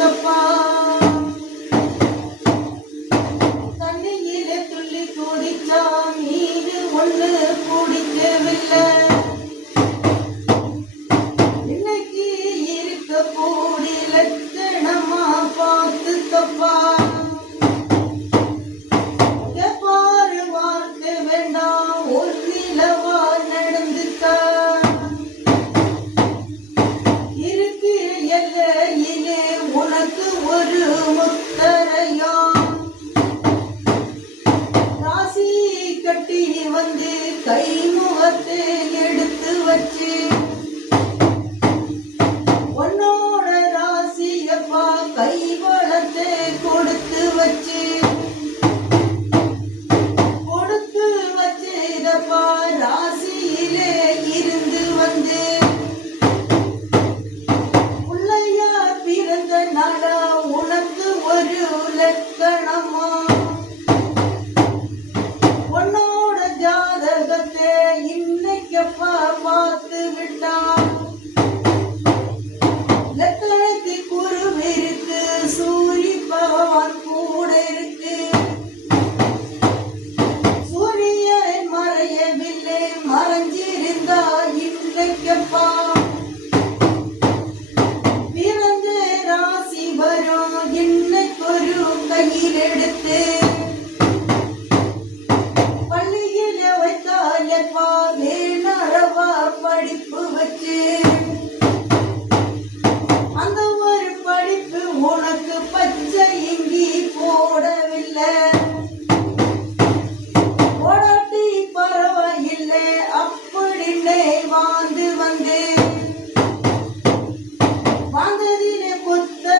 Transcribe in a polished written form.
தப்பா தண்ணியில துள்ளி குடிச்சா மீது ஒண்ணு குடிக்கவில்லை இன்னைக்கு இருக்க கூடி லட்சணமா பார்த்து தப்பா பாரு வார்த்தை வேண்டாம் ஒரு நிலவா நடந்துக்கா இருக்கு எல்லையிலே உனக்கு ஒரு முத்தரையா ராசி கட்டி வந்து கை முகத்தை எடுத்து வச்சு